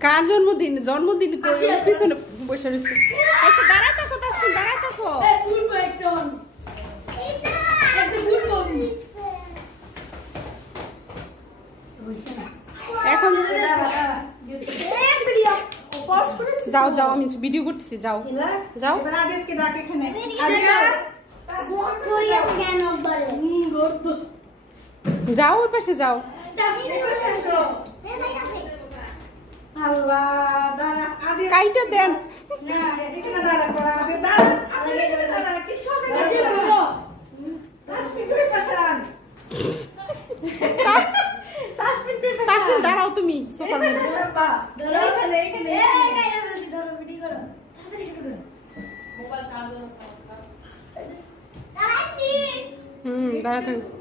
কার জন্মদিন জন্মদিন পিছনে বসে রয়েছে আচ্ছা দাঁড়ায় থাকো তাসফিন দাঁড়ায় থাকো এখন যাও যাও আমি ভিডিও করতেছি যাও যাও যাও ওই পাশে যাও কাইটা দেন তাসফিন দাঁড়াও তুমি সোফার মধ্যে দাঁড়া থাকো